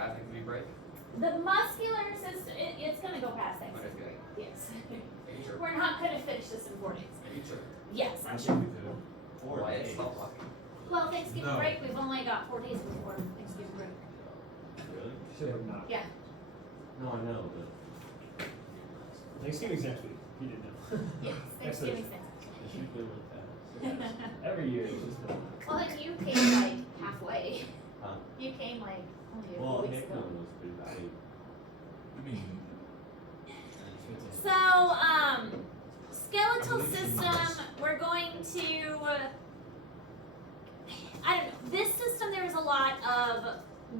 past Thanksgiving break? The muscular system, it's going to go past Thanksgiving Okay. break. Yes. Are you sure? We're not going to finish this in 4 days. Are you sure? Yes, I I'm think sure. we could. 4 Why it's days. stop walking? Well, Thanksgiving No. break, we've only got 4 days before Thanksgiving break. Really? Should not. Yeah. No, I know, but Thanksgiving's next week. You didn't know. Yes, Thanksgiving's next. it's usually with that. Every year it's just that. Well, then you came like halfway. Huh? You came like only a Well, few weeks Nick ago. was pretty bad. I mean, So, skeletal system, we're going to, I don't know, this system there is a lot of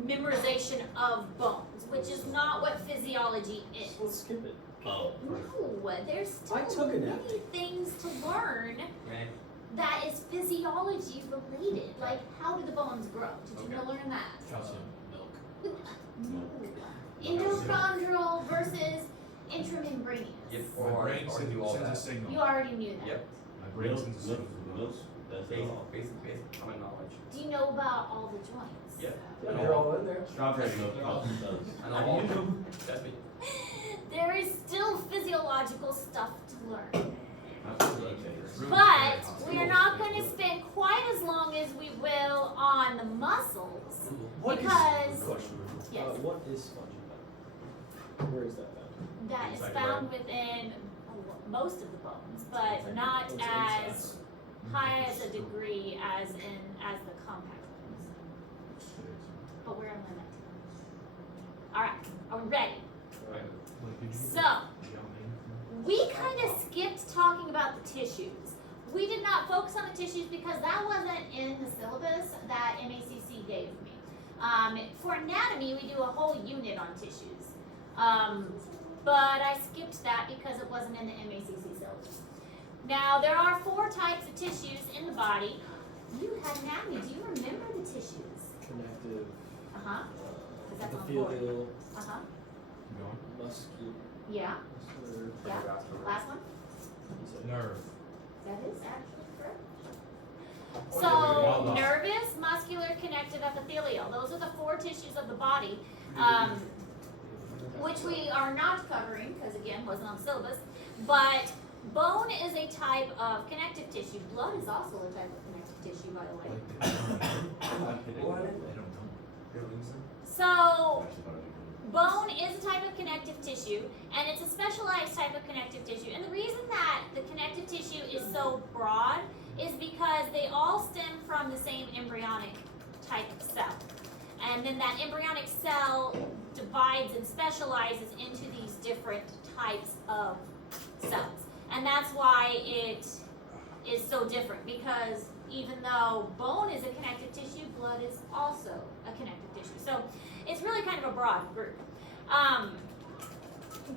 memorization of bones, which is not what physiology is. Let's skip it. Oh. No, there's still I took it out. many things to learn Okay. that is physiology related. Like, how do the bones grow? Did you Okay. learn that? calcium, milk. No. Endochondral versus intramembranous. Yep. My Or brain do sends all a that. signal. You already knew that. Yep. My brain Milk, sends a milk, signal. milk, that's Basic, all. basic common knowledge. Do you know about all the joints? Yep. Yeah, they're all in there. Strawberry milk also does. I know all of them. That's me. There is still physiological stuff to learn. Absolutely. But we are not going to spend quite as long as we will on the muscles. Because- Question. Yes. What is spongy? Where is that found? That is Inside found within most of the bones, but not Those as insides. high as a degree as the compact bones. But we're unlimited. Alright, are we ready? So, we kind of skipped talking about the tissues. We did not focus on the tissues because that wasn't in the syllabus that MACC gave me. For anatomy, we do a whole unit on tissues. But I skipped that because it wasn't in the MACC syllabus. Now, there are 4 types of tissues in the body. You had anatomy. Do you remember the tissues? Connective. Uh-huh. That's on board. Epithelial. Uh-huh. Muscular. Yeah. Muscular. Yeah. Last one? Nerve. That is actually correct. Oh, So, yeah. nervous, muscular, connective, epithelial. Those are the 4 tissues of the body, which we are not covering because, again, wasn't on the syllabus. But bone is a type of connective tissue. Blood is also a type of connective tissue, by the way. I don't know. So, bone is a type of connective tissue, and it's a specialized type of connective tissue. And the reason that the connective tissue is so broad is because they all stem from the same embryonic type of cell. And then that embryonic cell divides and specializes into these different types of cells. And that's why it is so different, because even though bone is a connective tissue, blood is also a connective tissue. So it's really kind of a broad group.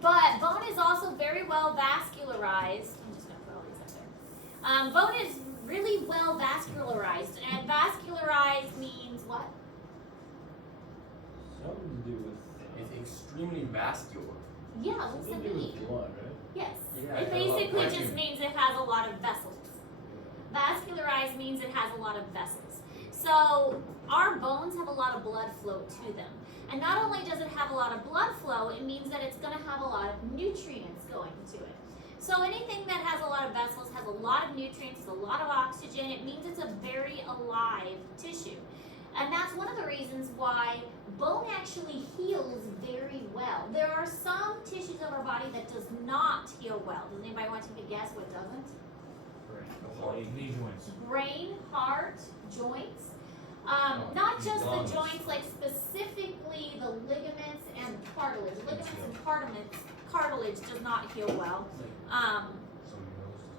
But bone is also very well vascularized. I'm just going to put all these up there. Bone is really well vascularized, and vascularized means what? Something to do with. It's extremely vascular. Yeah, what's the Something to do meaning? with blood, right? Yes. Yeah, It it's a lot of basically just vacuum. means it has a lot of vessels. Vascularized means it has a lot of vessels. So our bones have a lot of blood flow to them. And not only does it have a lot of blood flow, it means that it's going to have a lot of nutrients going to it. So anything that has a lot of vessels has a lot of nutrients, has a lot of oxygen. It means it's a very alive tissue. And that's one of the reasons why bone actually heals very well. There are some tissues of our body that does not heal well. Does anybody want to take a guess what doesn't? Knee joints. Brain, heart, joints. Not just the joints, like specifically the ligaments and cartilage. Ligaments and cartilage does not heal well.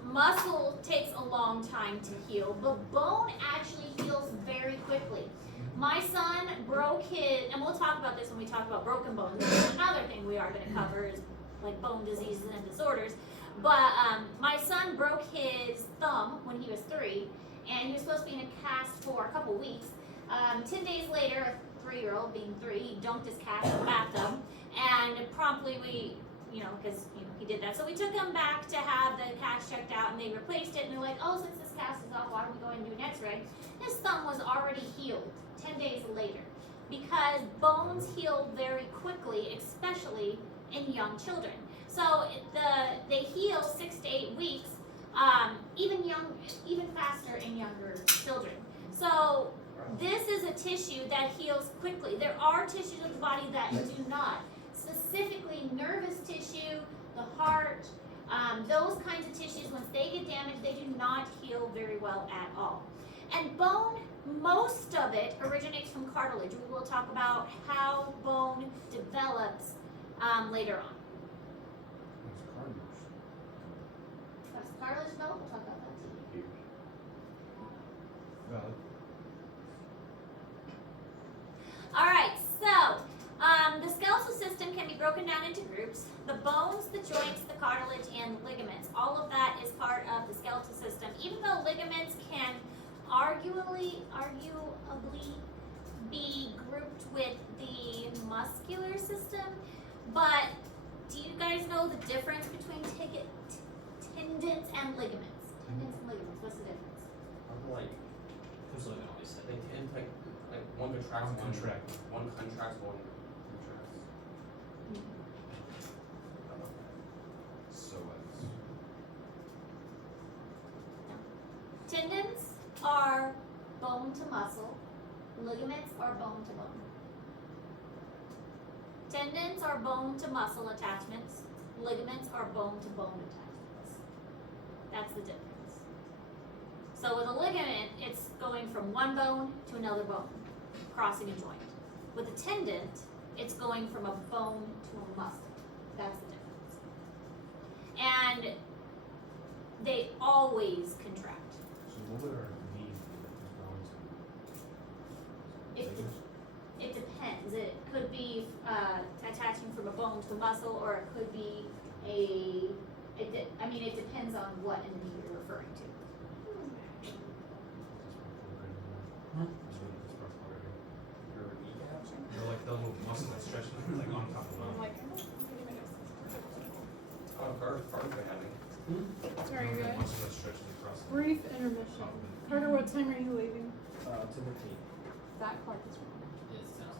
Muscle takes a long time to heal, but bone actually heals very quickly. My son broke his, and we'll talk about this when we talk about broken bones. Another thing we are going to cover is like bone diseases and disorders. But my son broke his thumb when he was 3, and he was supposed to be in a cast for a couple weeks. 10 days later, a 3-year-old being 3, he dunked his cast in the bathtub, and promptly we, because he did that. So we took him back to have the cast checked out, and they replaced it, and they're like, oh, since this cast is off, why don't we go ahead and do an x-ray? His thumb was already healed 10 days later. because bones heal very quickly, especially in young children. So they heal 6 to 8 weeks, even faster in younger children. So this is a tissue that heals quickly. There are tissues of the body that do not. Specifically nervous tissue, the heart, those kinds of tissues, once they get damaged, they do not heal very well at all. And bone, most of it originates from cartilage. We will talk about how bone develops later on. Does cartilage develop? We'll talk about that too. Valid. All right, so the skeletal system can be broken down into groups. The bones, the joints, the cartilage, and the ligaments. All of that is part of the skeletal system. Even though ligaments can arguably be grouped with the muscular system, but do you guys know the difference between tendons and ligaments? Tendons and ligaments, what's the difference? I'm like, Who's looking always said? they tend to like one contracts, One contract. one contracts, one contracts. So Tendons are bone to muscle. Ligaments are bone to bone. Tendons are bone to muscle attachments. Ligaments are bone to bone attachments. That's the difference. So with a ligament, it's going from one bone to another bone, crossing a joint. With a tendon, it's going from a bone to a muscle. That's the difference. And they always contract. So what would our knees be? It depends. It could be attaching from a bone to a muscle, or it could be it depends on what in the knee you're referring to. Your kneecap? You know, like the little muscle that's stretching like on top of I'm them. like, I'm not getting my notes. Oh, Carter's been having. Sorry, The guys. muscle that's stretching across the Brief intermission. Carter, what time are you leaving? 10:15. That clock is wrong. It's not.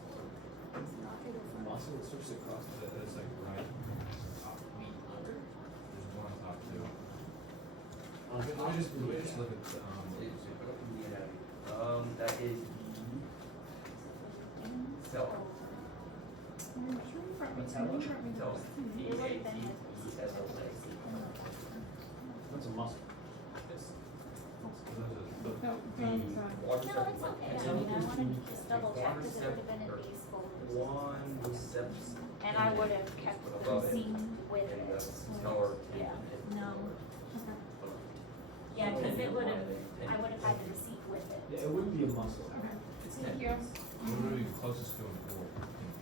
It's not 8:05. Muscle that stretches across the It's like right top. Meat under? There's one on top too. Let me just look at the That is the cell. Cell. C-A-T-E-S-O-A. That's a muscle. No, Quadricep. No, it's okay. I mean, I wanted to just double check because it would have been in these folders. Quadriceps. And I would have kept the Above it. receipt with And the it. smaller Yeah, tendon. no. Yeah, because it would have, I would have had the receipt with it. Yeah, it wouldn't be a muscle. It's Thank tendon. you. What would be closest to a board?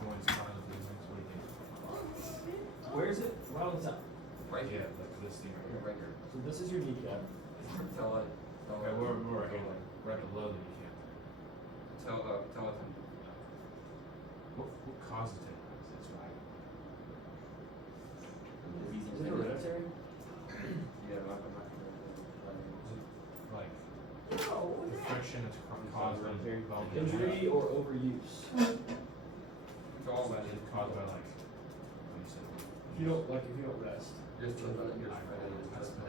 Joints, spinal ligaments, what do you think? Where is it? Right on the top. Right here. Yeah, like this thing right here. Right here. So this is your kneecap. Tell it. Okay, we're right here, like right below the kneecap. Tell it. What causes tendonitis? That's right. Is it hereditary? Yeah, I'm not gonna. Like No. the friction is caused by bone Injury or overuse? It's all about it. It's caused by like what you said. If you don't rest. Just trust it. Just trust it.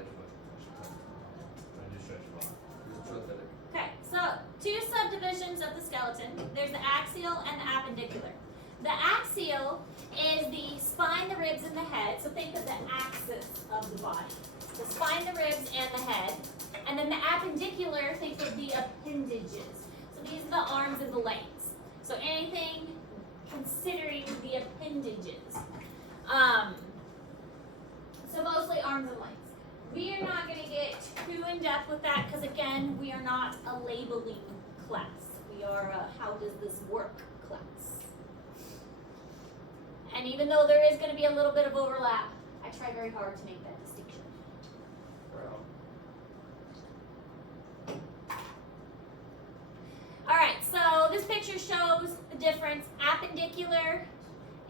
I just stretch a lot. Just trust it. Okay, so two subdivisions of the skeleton. There's the axial and the appendicular. The axial is the spine, the ribs, and the head. So think of the axis of the body. The spine, the ribs, and the head. And then the appendicular, think of the appendages. So these are the arms and the legs. So anything considering the appendages. So mostly arms and legs. We are not going to get too in depth with that because again, we are not a labeling class. We are a how does this work class. And even though there is going to be a little bit of overlap, I try very hard to make that distinction. Alright, so this picture shows the difference. Appendicular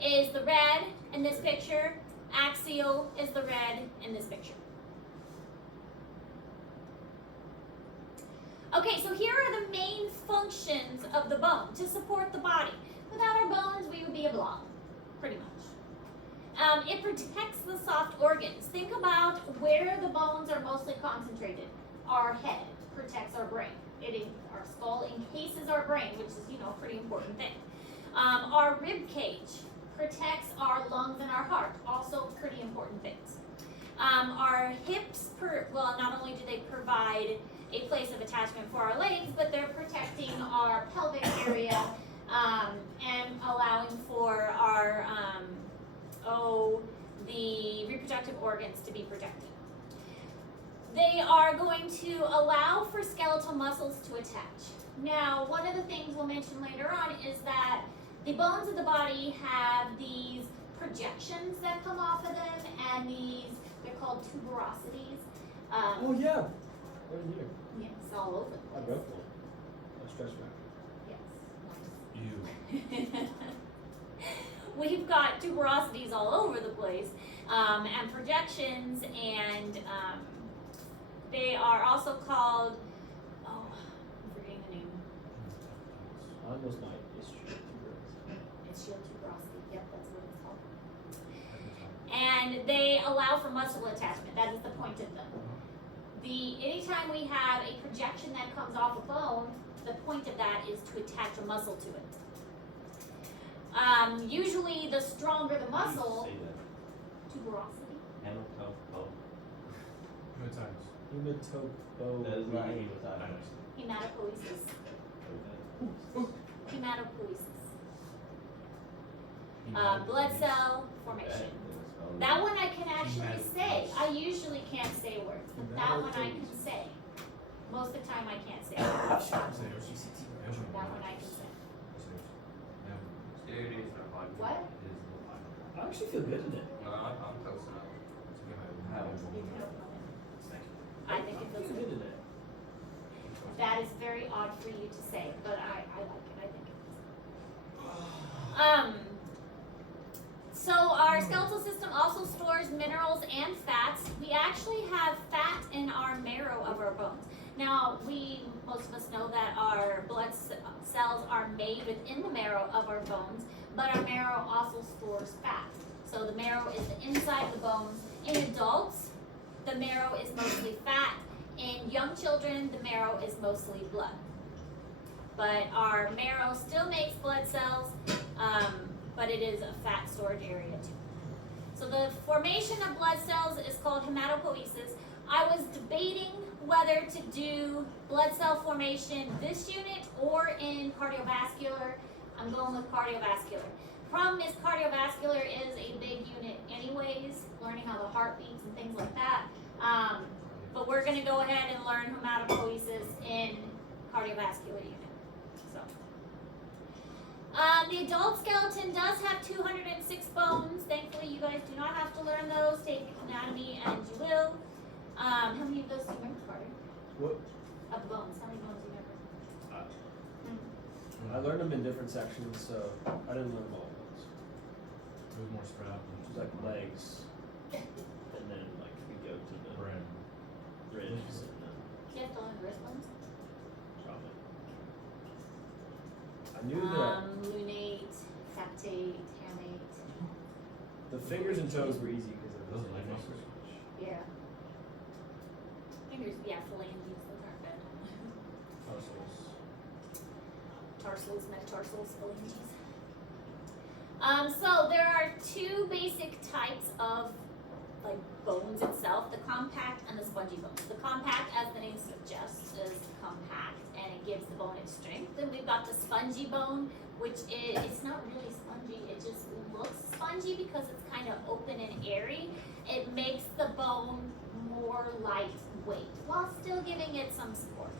is the red in this picture. Axial is the red in this picture. Okay, so here are the main functions of the bone to support the body. Without our bones, we would be a blob, pretty much. It protects the soft organs. Think about where the bones are mostly concentrated. Our head protects our brain. Our skull encases our brain, which is, a pretty important thing. Our rib cage protects our lungs and our heart, also pretty important things. Our hips, not only do they provide a place of attachment for our legs, but they're protecting our pelvic area and allowing for our, the reproductive organs to be protected. They are going to allow for skeletal muscles to attach. Now, one of the things we'll mention later on is that the bones of the body have these projections that come off of them, and they're called tuberosities. Oh yeah. Right here. Yes, all over the I place. broke one. I stretched back. Yes, You. nice. We've got tuberosities all over the place, and projections, and they are also called, I'm forgetting the name. I almost might. It's true. It's shield tuberosity, yep, that's what it's called. And they allow for muscle attachment, that is the point of them. Anytime we have a projection that comes off a bone, the point of that is to attach a muscle to it. Usually the stronger the muscle, Say that. tuberosity. Hematopoiesis. Hematitis. That is not Hematitis. Hematopoiesis. Hematopoiesis. Blood cell formation. That one I can actually say. I usually can't say words, but that one I can say. Most of the time I can't say words. That one I can say. It is not hard. What? I actually feel good in it. No, I'm close enough. I think it I feels feel good. good in it. That is very odd for you to say, but I like it. I think it is. So our skeletal system also stores minerals and fats. We actually have fat in our marrow of our bones. Now, most of us know that our blood cells are made within the marrow of our bones, but our marrow also stores fat. So the marrow is the inside of the bones. In adults, the marrow is mostly fat. In young children, the marrow is mostly blood. But our marrow still makes blood cells, but it is a fat storage area too. So the formation of blood cells is called hematopoiesis. I was debating whether to do blood cell formation this unit or in cardiovascular. I'm going with cardiovascular. Problem is cardiovascular is a big unit anyways, learning how the heart beats and things like that. But we're gonna go ahead and learn hematopoiesis in cardiovascular unit. So, the adult skeleton does have 206 bones. Thankfully, you guys do not have to learn those. Take anatomy and you will. How many of those do you remember, Carter? What? Of the bones, how many bones do you remember? I learned them in different sections, so I didn't learn them all at once. It was more spread out than It was like legs, and then like we go to the bread. ribs, and then Do you have to learn wrist bones? probably. I knew that Lunate, septate, hamate. the fingers and toes were easy because Those are leg muscles. Yeah. Fingers, yeah, phalanges, those aren't bad. Tarsals, metatarsals, phalanges. So there are two basic types of like bones itself, the compact and the spongy bones. The compact, as the name suggests, is compact and it gives the bone its strength. Then we've got the spongy bone, which it's not really spongy, it just looks spongy because it's kind of open and airy. It makes the bone more lightweight while still giving it some support.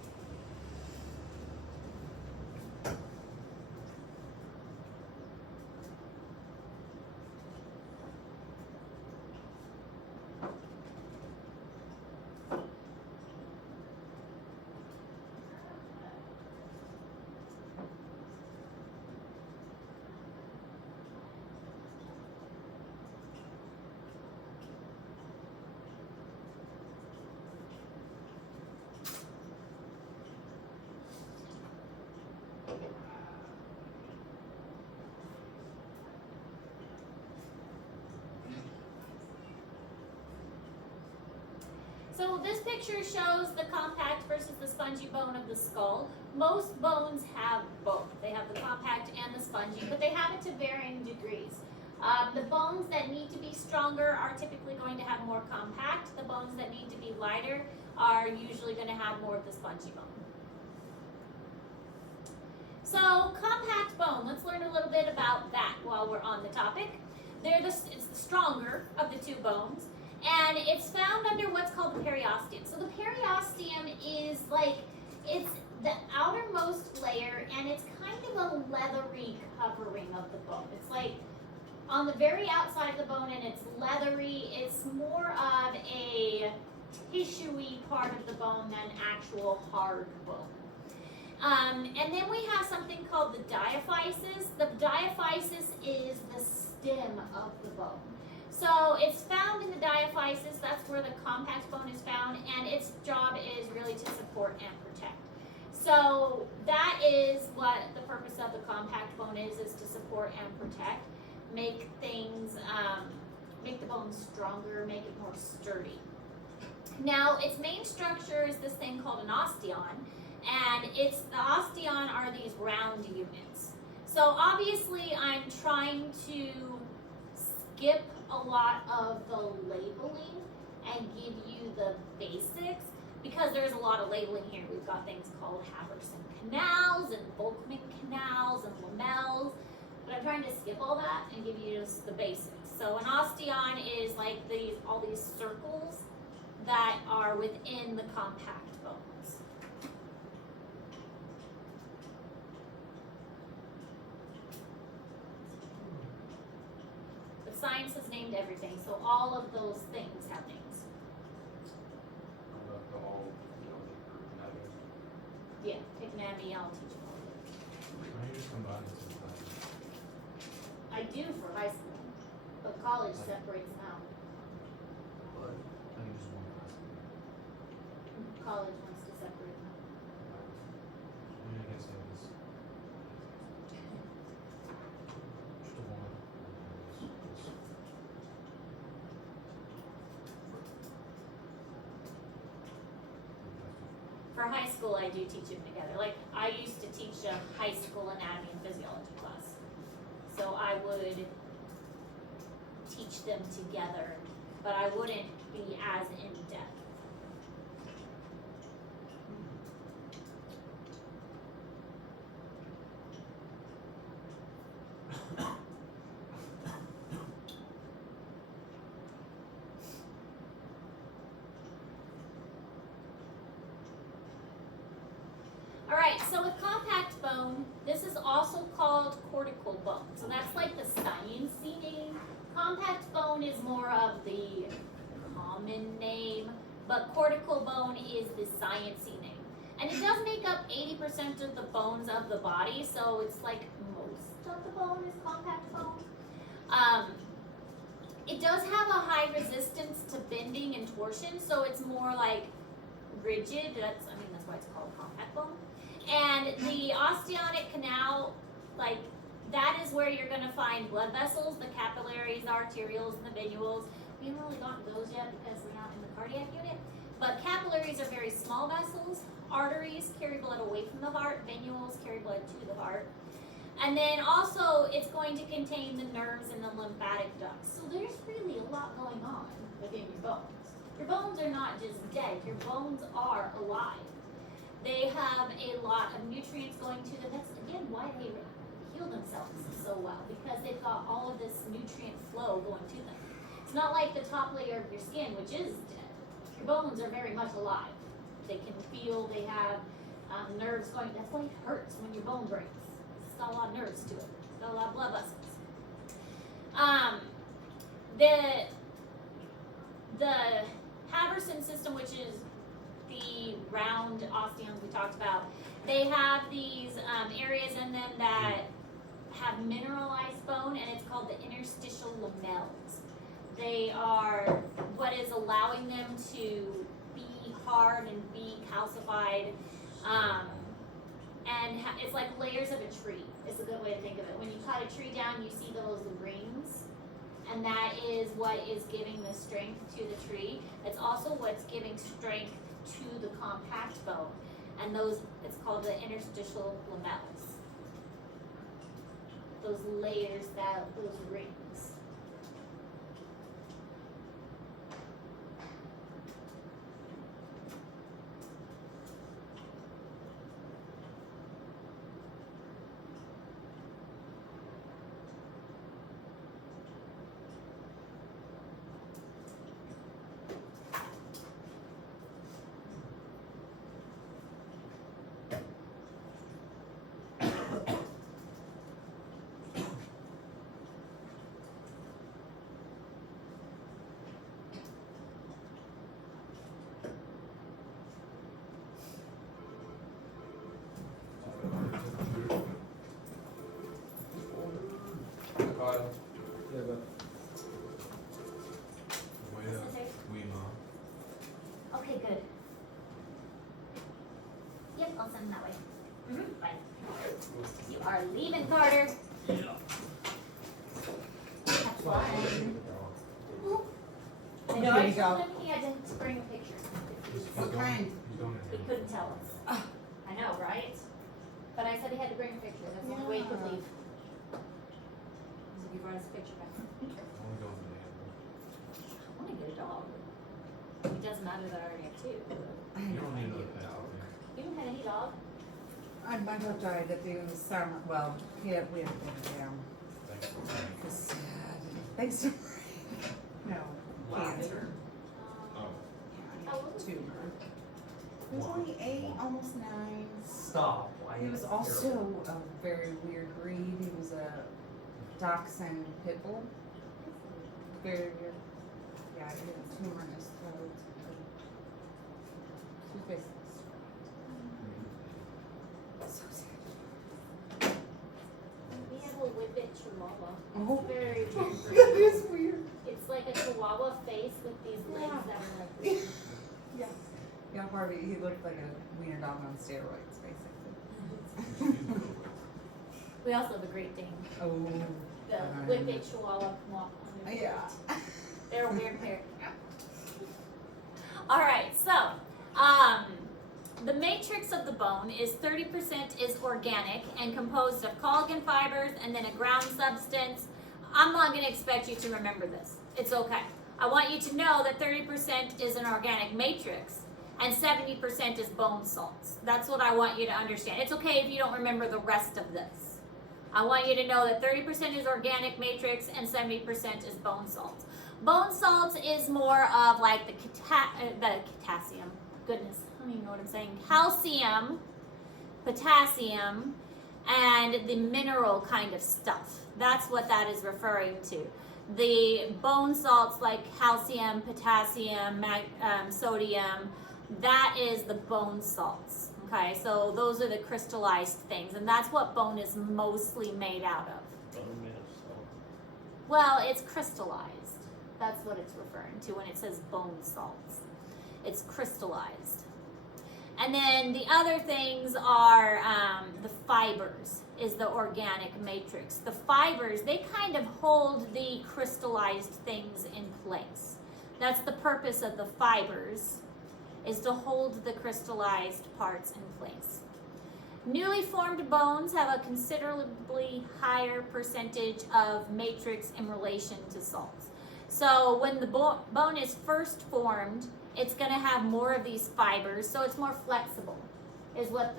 So this picture shows the compact versus the spongy bone of the skull. Most bones have both. They have the compact and the spongy, but they have it to varying degrees. The bones that need to be stronger are typically going to have more compact. The bones that need to be lighter are usually going to have more of the spongy bone. So compact bone, let's learn a little bit about that while we're on the topic. It's the stronger of the two bones, and it's found under what's called the periosteum. So the periosteum is it's the outermost layer, and it's kind of a leathery covering of the bone. It's like on the very outside of the bone, and it's leathery. It's more of a tissuey part of the bone than actual hard bone. And then we have something called the diaphysis. The diaphysis is the stem of the bone. So it's found in the diaphysis. That's where the compact bone is found, and its job is really to support and protect. So that is what the purpose of the compact bone is to support and protect, make things, make the bone stronger, make it more sturdy. Now, its main structure is this thing called an osteon, and the osteon are these round units. So obviously I'm trying to skip a lot of the labeling and give you the basics, because there's a lot of labeling here. We've got things called Haverson canals and Volkmann canals and lamelles, but I'm trying to skip all that and give you just the basics. So an osteon is like all these circles that are within the compact bones. But science has named everything, so all of those things have names. The whole, for anatomy. Yeah, take anatomy, I'll teach you all of it. Why don't you just combine this in class? I do for high school, but college separates them out. But I think just one class. College wants to separate them out. I mean, I guess that was. Just a one. For high school, I do teach them together. Like, I used to teach a high school anatomy and physiology class. So I would teach them together, but I wouldn't be as in-depth. Alright, so with compact bone, this is also called cortical bone. So that's like the sciencey name. Compact bone is more of the common name, but cortical bone is the sciencey name. And it does make up 80% of the bones of the body, so it's like most of the bone is compact bone. It does have a high resistance to bending and torsion, so it's more like rigid. That's why it's called compact bone. And the osteonic canal, like, that is where you're gonna find blood vessels, the capillaries, the arterioles, and the venules. We haven't really gotten those yet because we're not in the cardiac unit. But capillaries are very small vessels. Arteries carry blood away from the heart. Venules carry blood to the heart. And then also, it's going to contain the nerves and the lymphatic ducts. So there's really a lot going on within your bones. Your bones are not just dead. Your bones are alive. They have a lot of nutrients going to them. That's, again, why they heal themselves so well, because they've got all of this nutrient flow going to them. It's not like the top layer of your skin, which is dead. Your bones are very much alive. They can feel, they have nerves going. That's why it hurts when your bone breaks. It's got a lot of nerves to it. It's got a lot of blood vessels. The Haverson system, which is the round osteons we talked about, they have these areas in them that have mineralized bone, and it's called the interstitial lamelles. They are what is allowing them to be hard and be calcified, and it's like layers of a tree. It's a good way to think of it. When you cut a tree down, you see those rings. and that is what is giving the strength to the tree. It's also what's giving strength to the compact bone, and those, it's called the interstitial lamelles. Those layers, those rings. Kyle. Yeah, but Well, Okay. we mom. Okay, good. Yep, I'll send them that way. Bye. You are leaving, Carter. Have fun. I know, Here I you go. told him he had to bring a picture. He's What going- kind? He's going He in. couldn't tell us. I know, right? But I said he had to bring a picture. That's the only way he could Yeah. leave. So he brought us a picture back. Only goes in the I want to get a dog. It doesn't matter that I already have two. I You know. don't need another pet out there. You haven't had any dog? My dog died at the end of the summer. Well, yeah, we had been down. Thanks for saying. It was sad. Thanks to no cancer. Oh. How old is he? Tumor. He was only 8, almost 9. Stop. Why He is was it also terrible? a very weird breed. He was a dachshund pit bull. Very weird. Yeah, he had a tumor in his throat. She was basically so sad. We have a whippet chihuahua. Oh, Very weird that breed. is weird. It's like a chihuahua face with these legs Yeah. that are like this. Yeah. Yeah, Harvey, he looked like a wiener dog on steroids, basically. We also have a Great Dane. Oh. The whippet chihuahua can walk on their Yeah. feet. They're a weird pair. Alright, so, the matrix of the bone is 30% is organic and composed of collagen fibers and then a ground substance. I'm not going to expect you to remember this. It's okay. I want you to know that 30% is an organic matrix and 70% is bone salts. That's what I want you to understand. It's okay if you don't remember the rest of this. I want you to know that 30% is organic matrix and 70% is bone salts. Bone salts is more of like the potassium. Goodness, I don't even know what I'm saying. Calcium, potassium, and the mineral kind of stuff. That's what that is referring to. The bone salts like calcium, potassium, sodium, that is the bone salts. Okay, so those are the crystallized things, and that's what bone is mostly made out of. Bone made of salt. Well, it's crystallized. That's what it's referring to when it says bone salts. It's crystallized. And then the other things are the fibers is the organic matrix. The fibers, they kind of hold the crystallized things in place. That's the purpose of the fibers, is to hold the crystallized parts in place. Newly formed bones have a considerably higher percentage of matrix in relation to salts. So when the bone is first formed, it's going to have more of these fibers, so it's more flexible. Is what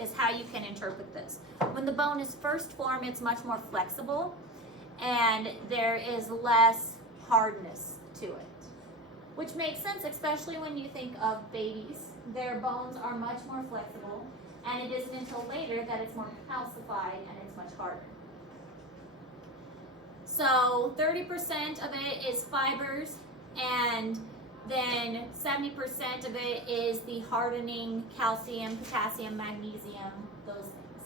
is how you can interpret this. When the bone is first formed, it's much more flexible, and there is less hardness to it, which makes sense, especially when you think of babies. Their bones are much more flexible, and it isn't until later that it's more calcified and it's much harder. So 30% of it is fibers, and then 70% of it is the hardening calcium, potassium, magnesium, those things.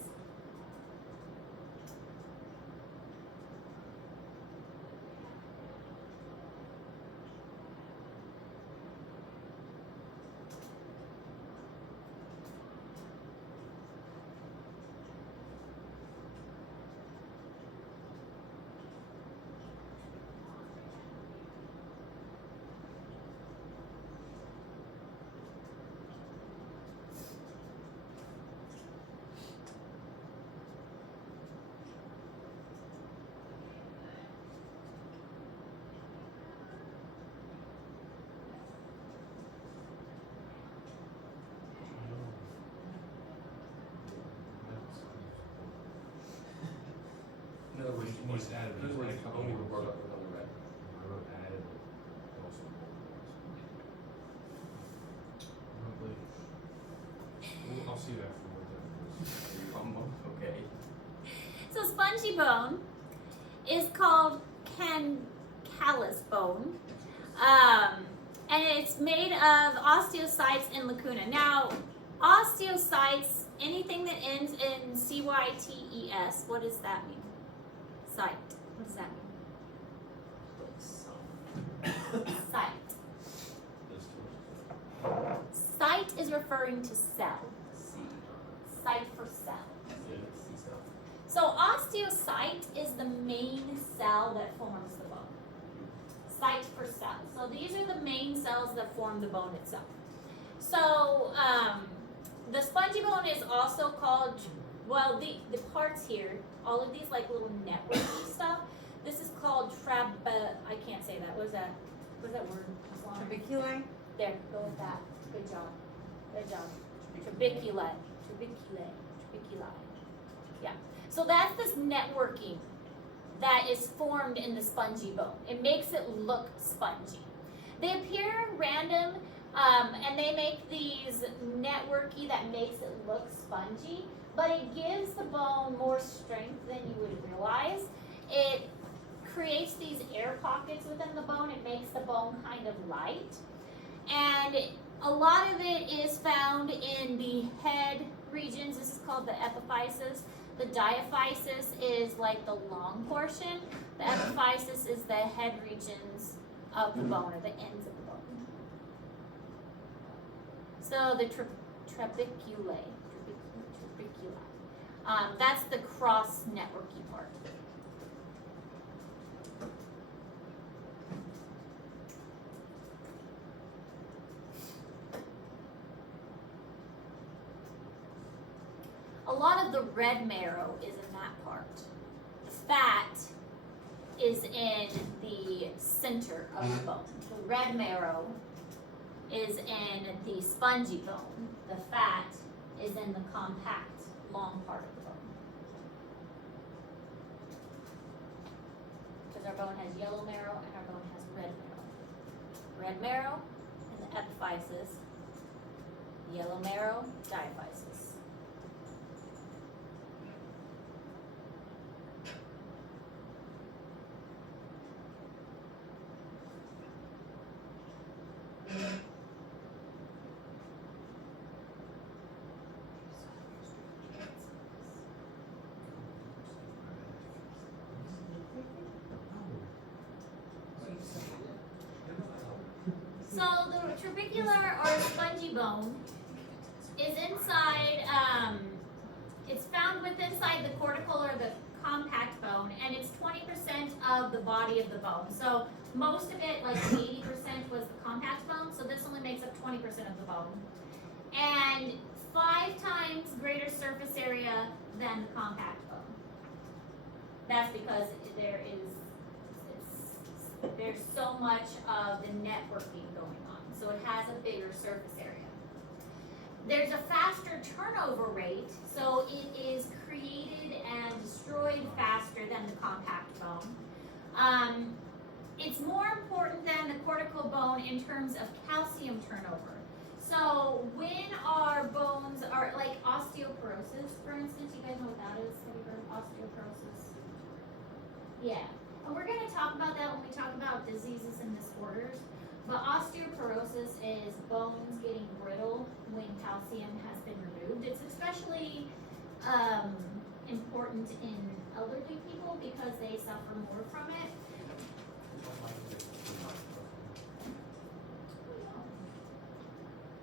In other words, You just added in other words, a couple only more would work words. up on the red. I wrote added, but also bold words. I'll see you afterwards. Okay. So spongy bone is called callus bone, and it's made of osteocytes and lacuna. Now, osteocytes, anything that ends in CYTES, what does that mean? Site. What does that mean? Site. Site is referring to cell. Site for cell. So osteocyte is the main cell that forms the bone. Site for cell. So these are the main cells that form the bone itself. So the spongy bone is also called, well, the parts here, all of these like little networky stuff, this is called I can't say that. What is that? What is that word? Trabeculae? There, go with that. Good job. Good job. Trabeculae. Trabeculae. Trabeculae. Yeah. So that's this networking that is formed in the spongy bone. It makes it look spongy. They appear random, and they make these networky that makes it look spongy, but it gives the bone more strength than you would realize. It creates these air pockets within the bone. It makes the bone kind of light. And a lot of it is found in the head regions. This is called the epiphysis. The diaphysis is like the long portion. The epiphysis is the head regions of the bone, or the ends of the bone. So the trabeculae. That's the cross networky part. A lot of the red marrow is in that part. The fat is in the center of the bone. The red marrow is in the spongy bone. The fat is in the compact, long part of the bone. Because our bone has yellow marrow and our bone has red marrow. Red marrow in the epiphysis, yellow marrow, diaphysis. So the trabecular or spongy bone is inside, it's found within the cortical or the compact bone, and it's 20% of the body of the bone. So most of it, like 80%, was the compact bone, so this only makes up 20% of the bone. And 5 times greater surface area than the compact bone. That's because there's so much of the networking going on, so it has a bigger surface area. There's a faster turnover rate, so it is created and destroyed faster than the compact bone. It's more important than the cortical bone in terms of calcium turnover. So when our bones are like osteoporosis, for instance, you guys know what that is? Have you heard of osteoporosis? Yeah. And we're going to talk about that when we talk about diseases and disorders. But osteoporosis is bones getting brittle when calcium has been removed. It's especially important in elderly people because they suffer more from it.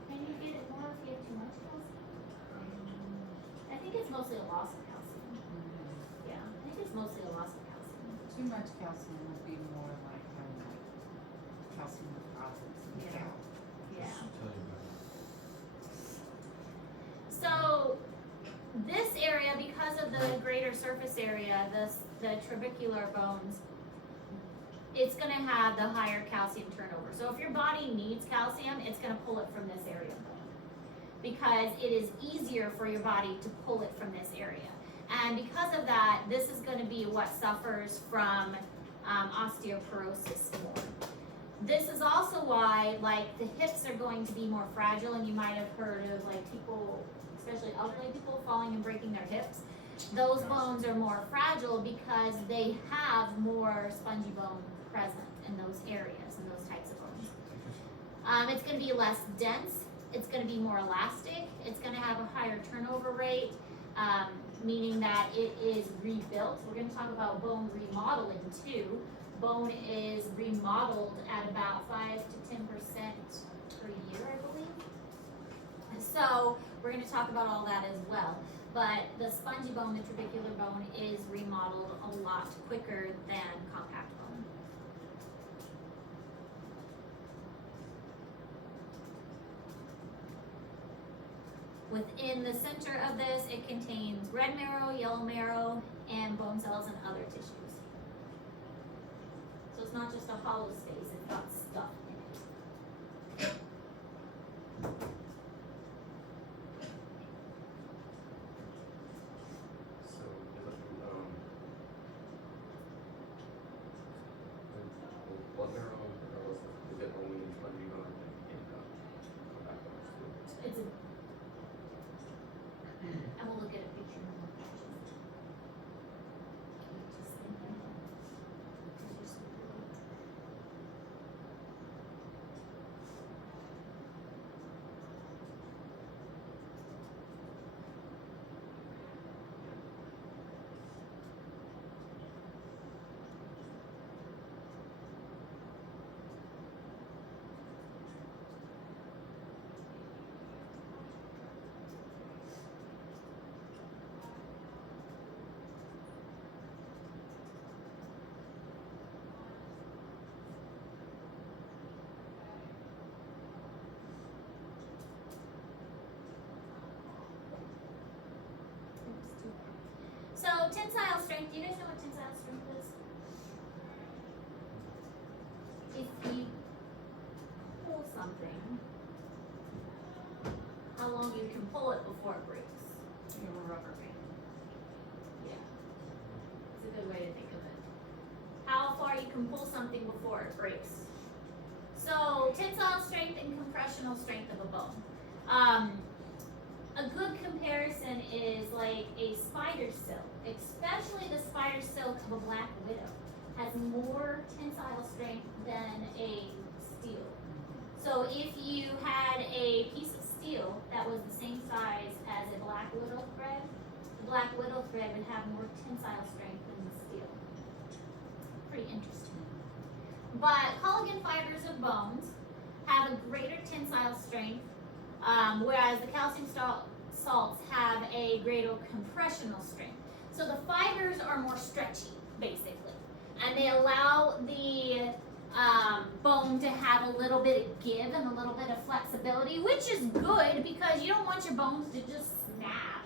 Can you get it more if you have too much calcium? I think it's mostly a loss of calcium. Yeah, I think it's mostly a loss of calcium. Too much calcium would be more like having like calcium deposits in the Yeah. gout. Yeah. Tell you about it. So this area, because of the greater surface area, the trabecular bones, it's going to have the higher calcium turnover. So if your body needs calcium, it's going to pull it from this area because it is easier for your body to pull it from this area. And because of that, this is going to be what suffers from osteoporosis more. This is also why, like, the hips are going to be more fragile, and you might have heard of, like, people, especially elderly people, falling and breaking their hips. Those bones are more fragile because they have more spongy bone present in those areas, in those types of bones. It's going to be less dense. It's going to be more elastic. It's going to have a higher turnover rate, meaning that it is rebuilt. We're going to talk about bone remodeling too. Bone is remodeled at about 5 to 10% per year, I believe. So we're going to talk about all that as well. But the spongy bone, the trabecular bone, is remodeled a lot quicker than compact bone. Within the center of this, it contains red marrow, yellow marrow, and bone cells and other tissues. So it's not just a hollow space, it's got stuff in it. So, blood marrow, regardless of, is it only spongy bone and compact bones too? It's a, and we'll look at a picture in a moment. Just thinking. So tensile strength, do you guys know what tensile strength is? If you pull something, how long you can pull it before it breaks? You have a rubber band. Yeah. It's a good way to think of it. How far you can pull something before it breaks. So tensile strength and compressional strength of a bone. A good comparison is like a spider silk, especially the spider silk of a black widow has more tensile strength than a steel. So if you had a piece of steel that was the same size as a black widow thread, the black widow thread would have more tensile strength than the steel. Pretty interesting. But collagen fibers of bones have a greater tensile strength, whereas the calcium salts have a greater compressional strength. So the fibers are more stretchy, basically, and they allow the bone to have a little bit of give and a little bit of flexibility, which is good because you don't want your bones to just snap.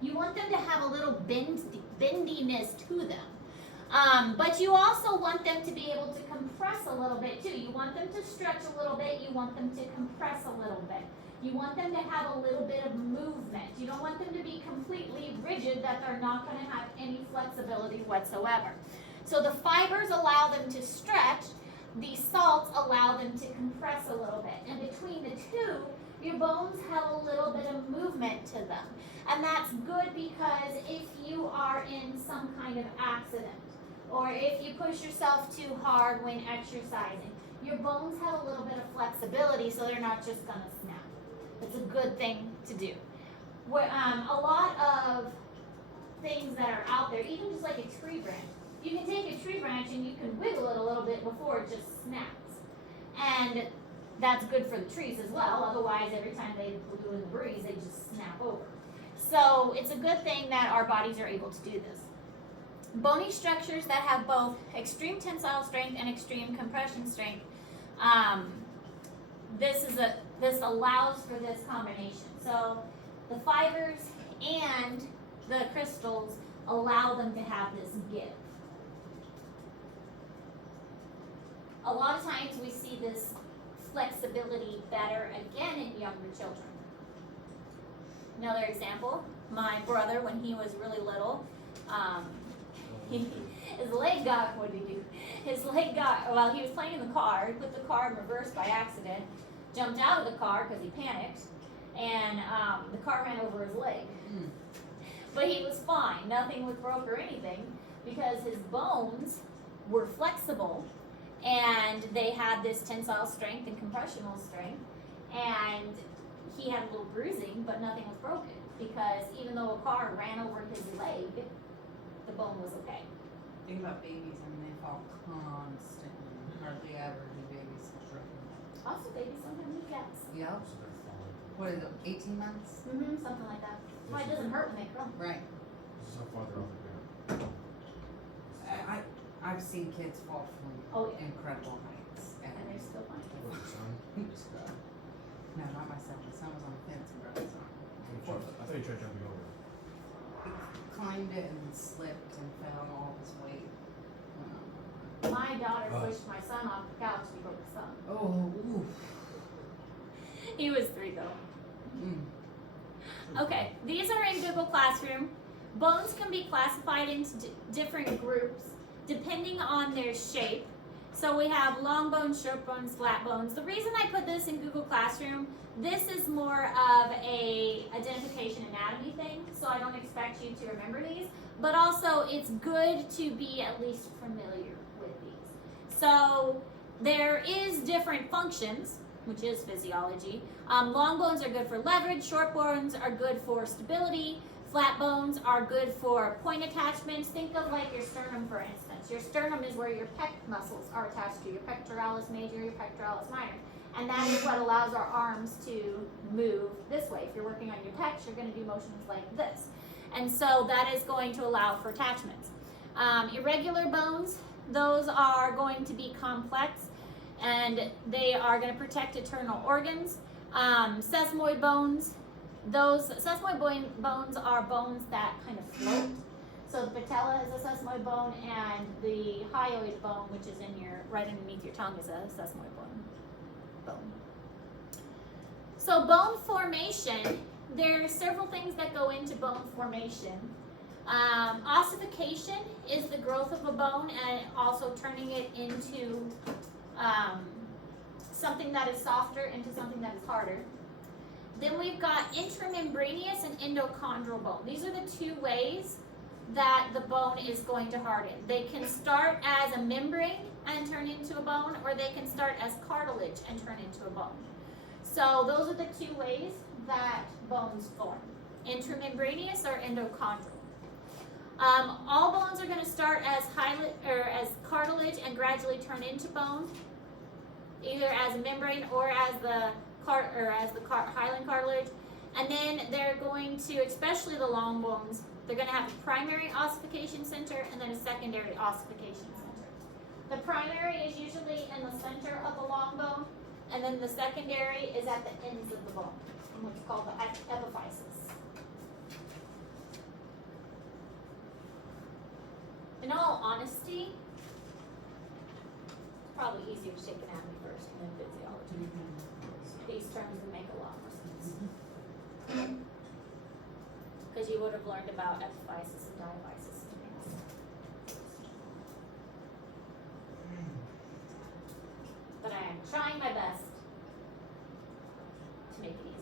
You want them to have a little bendiness to them. But you also want them to be able to compress a little bit too. You want them to stretch a little bit, you want them to compress a little bit. You want them to have a little bit of movement. You don't want them to be completely rigid that they're not going to have any flexibility whatsoever. So the fibers allow them to stretch, the salts allow them to compress a little bit. And between the two, your bones have a little bit of movement to them. And that's good because if you are in some kind of accident, or if you push yourself too hard when exercising, your bones have a little bit of flexibility so they're not just going to snap. It's a good thing to do. Where, a lot of things that are out there, even just like a tree branch, you can take a tree branch and you can wiggle it a little bit before it just snaps. And that's good for the trees as well, otherwise every time they blew in the breeze, they just snap over. So it's a good thing that our bodies are able to do this. Bony structures that have both extreme tensile strength and extreme compression strength, this allows for this combination. So the fibers and the crystals allow them to have this give. A lot of times we see this flexibility better again in younger children. Another example, my brother when he was really little. His leg got, what did he do? His leg got, well, he was playing in the car, he put the car in reverse by accident, jumped out of the car because he panicked, and the car ran over his leg. Mm. But he was fine, nothing was broke or anything, because his bones were flexible, and they had this tensile strength and compressional strength, and he had a little bruising, but nothing was broken, because even though a car ran over his leg, the bone was okay. Think about babies, I mean, they fall constantly. Hardly ever do babies struggle. Also, babies sometimes need cats. Yep. So they're falling. What is it, 18 months? Something like that. That's why it doesn't hurt when they grow. Right. This is how far they're off the ground. I've seen kids fall from Oh, yeah. incredible heights. And they're still fine. What was your son? This guy. No, not myself. My son was on the fence and broke his arm. I thought you tried jumping over. Climbed it and slipped and fell all his weight. My daughter Oh. pushed my son off the couch and he broke his thumb. Oh, oof. He was 3 though. Mm. Okay, these are in Google Classroom. Bones can be classified into different groups depending on their shape. So we have long bones, short bones, flat bones. The reason I put this in Google Classroom, this is more of a identification anatomy thing, so I don't expect you to remember these, but also it's good to be at least familiar with these. So there is different functions, which is physiology. Long bones are good for leverage, short bones are good for stability, flat bones are good for point attachments. Think of like your sternum, for instance. Your sternum is where your pec muscles are attached to, your pectoralis major, your pectoralis minor. And that is what allows our arms to move this way. If you're working on your pecs, you're going to do motions like this. And so that is going to allow for attachments. Irregular bones, those are going to be complex, and they are going to protect internal organs. Sesamoid bones, those sesamoid bones are bones that kind of float. So the patella is a sesamoid bone, and the hyoid bone, which is in your right underneath your tongue, is a sesamoid bone. So bone formation, there are several things that go into bone formation. Ossification is the growth of a bone and also turning it into something that is softer into something that is harder. Then we've got intramembranous and endochondral bone. These are the 2 ways that the bone is going to harden. They can start as a membrane and turn into a bone, or they can start as cartilage and turn into a bone. So those are the 2 ways that bones form, intramembranous or endochondral. All bones are going to start as cartilage and gradually turn into bone, either as a membrane or as the hyaline cartilage. And then they're going to, especially the long bones, they're going to have a primary ossification center and then a secondary ossification center. The primary is usually in the center of the long bone, and then the secondary is at the ends of the bone, what's called the epiphysis. In all honesty, it's probably easier to take anatomy first and then physiology. These terms would make a lot more sense. Because you would have learned about epiphysis and diaphysis and things. But I am trying my best to make it easier.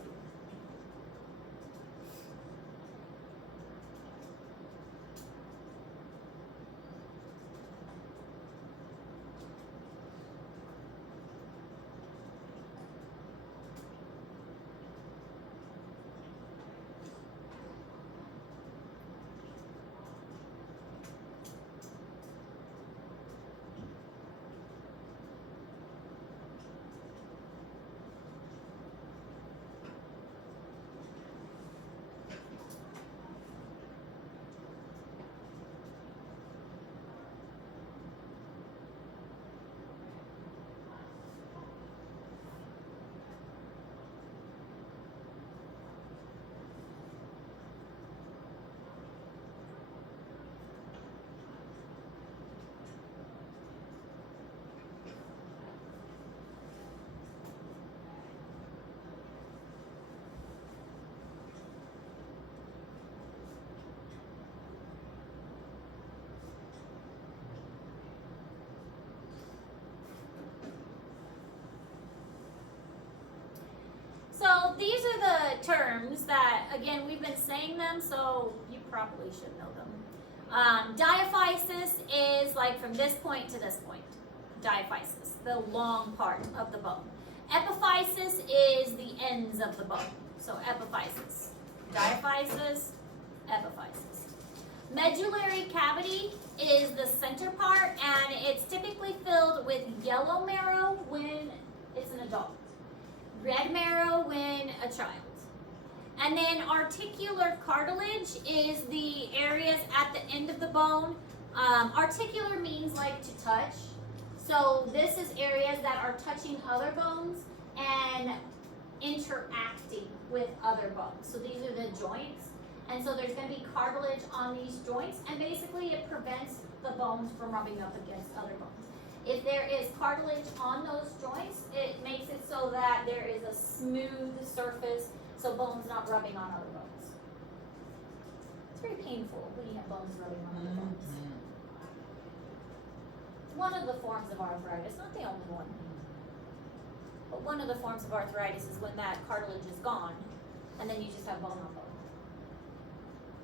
these are the terms that, again, we've been saying them, so you probably should know them. Diaphysis is like from this point to this point. Diaphysis, the long part of the bone. Epiphysis is the ends of the bone. So epiphysis. Diaphysis, epiphysis. Medullary cavity is the center part, and it's typically filled with yellow marrow when it's an adult, red marrow when a child. And then articular cartilage is the areas at the end of the bone. Articular means like to touch. So this is areas that are touching other bones and interacting with other bones. So these are the joints. And so there's going to be cartilage on these joints, and basically it prevents the bones from rubbing up against other bones. If there is cartilage on those joints, it makes it so that there is a smooth surface, so bones not rubbing on other bones. It's very painful when you have bones rubbing on other bones. One of the forms of arthritis, not the only one. But one of the forms of arthritis is when that cartilage is gone, and then you just have bone on bone.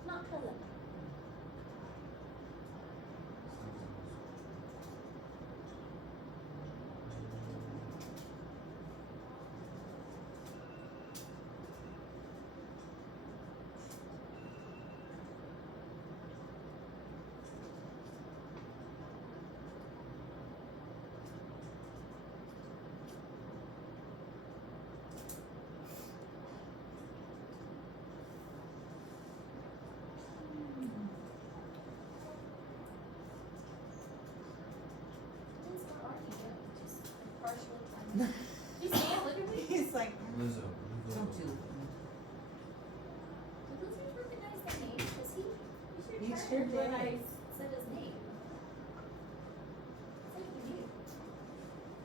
Not pleasant. You stand, look at me. He's like, Lizzo. don't you? Did Lizzie recognize the name? Because he He sure sure turned when did. I said his name. It's like you.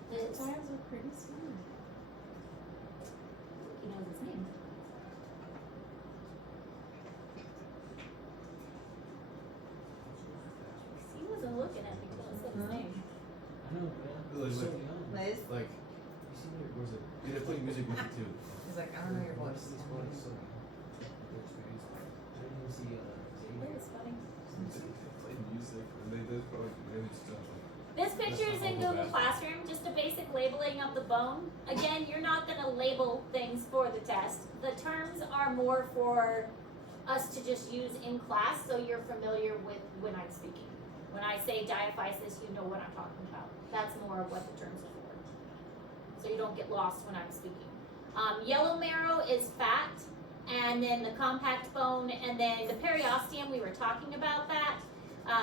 Liz, Tiles are pretty small. he knows his name. He wasn't looking at me until I said his name. I know, man. Like, So like, young. Liz? like, you see there, where's it? Yeah, they're playing music with it too. He's like, I don't know your voice. I didn't even see Liz, funny. Play music, and that's probably really stuff. This picture is in Google Classroom, just a basic labeling of the bone. Again, you're not going to label things for the test. The terms are more for us to just use in class so you're familiar with when I'm speaking. When I say diaphysis, you know what I'm talking about. That's more of what the terms are for. So you don't get lost when I'm speaking. Yellow marrow is fat, and then the compact bone, and then the periosteum, we were talking about that.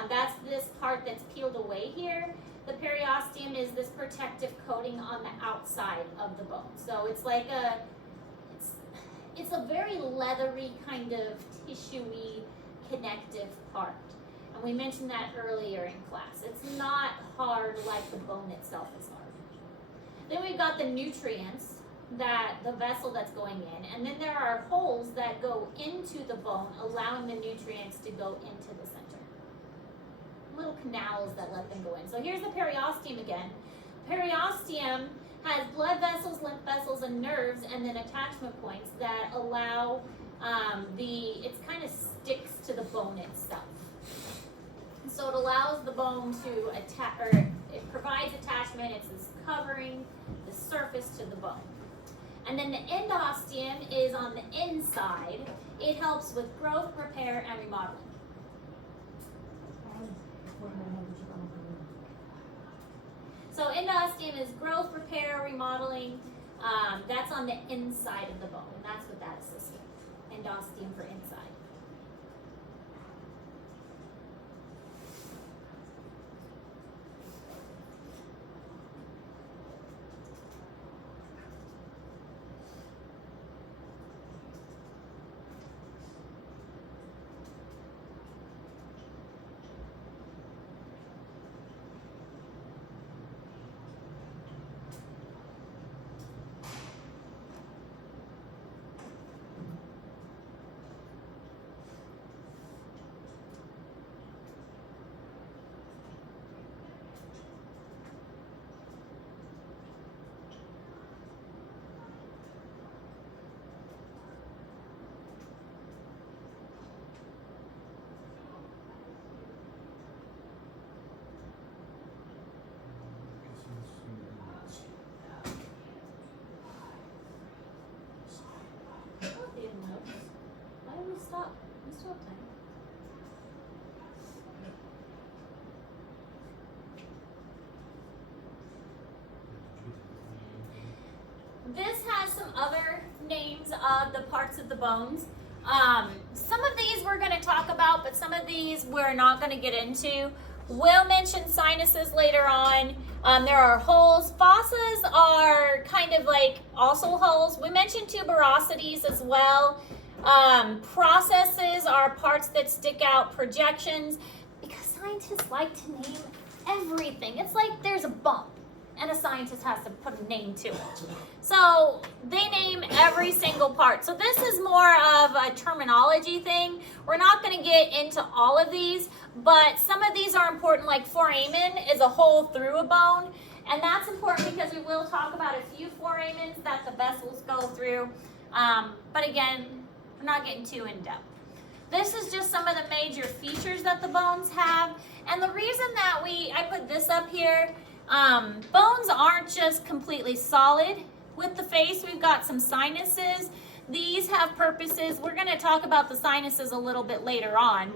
That's this part that's peeled away here. The periosteum is this protective coating on the outside of the bone. So it's like it's a very leathery kind of tissuey connective part. And we mentioned that earlier in class. It's not hard like the bone itself is hard. Then we've got the nutrients, that the vessel that's going in, and then there are holes that go into the bone, allowing the nutrients to go into the center. Little canals that let them go in. So here's the periosteum again. Periosteum has blood vessels, lymph vessels, and nerves, and then attachment points that allow it kind of sticks to the bone itself. So it allows the bone to attach, or it provides attachment. It's this covering the surface to the bone. And then the endosteum is on the inside. It helps with growth, repair, and remodeling. So endosteum is growth, repair, remodeling. That's on the inside of the bone, and that's what that assists with. Endosteum for inside. this has some other names of the parts of the bones. Some of these we're going to talk about, but some of these we're not going to get into. We'll mention sinuses later on. There are holes. Fossas are kind of like also holes. We mentioned tuberosities as well. Processes are parts that stick out. Projections, because scientists like to name everything. It's like there's a bump and a scientist has to put a name to it. So they name every single part. So this is more of a terminology thing. We're not going to get into all of these, but some of these are important, like foramen is a hole through a bone. And that's important because we will talk about a few foramens that the vessels go through. But again, we're not getting too in depth. This is just some of the major features that the bones have. And the reason that I put this up here, bones aren't just completely solid. With the face, we've got some sinuses. These have purposes. We're going to talk about the sinuses a little bit later on.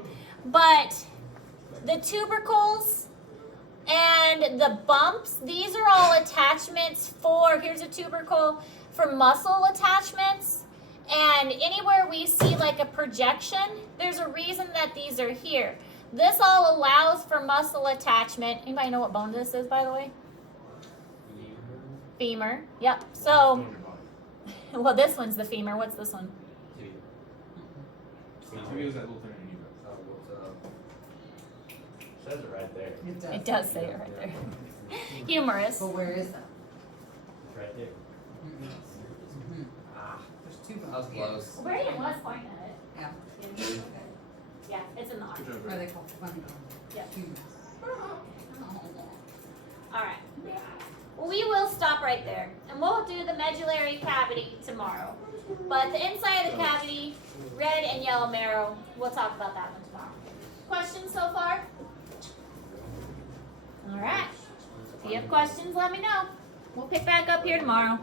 But the tubercles and the bumps, these are all attachments for, here's a tubercle, for muscle attachments. And anywhere we see like a projection, there's a reason that these are here. This all allows for muscle attachment. Anybody know what bone this is, by the way? Femur. Yep. So, well, this one's the femur. What's this one? Tibia is that little thing in your knee. Says it right there. It does say it right there. Humerus. But where is that? It's right there. There's two That was bones here. close. Brandon was pointing at it. Yeah. Yeah, it's in the arm. Good job, Are Brady. they called funny bones? Yep. Humans. All right. Well, we will stop right there, and we'll do the medullary cavity tomorrow. But the inside of the cavity, red and yellow marrow, we'll talk about that one tomorrow. Questions so far? All right. If you have questions, let me know. We'll pick back up here tomorrow.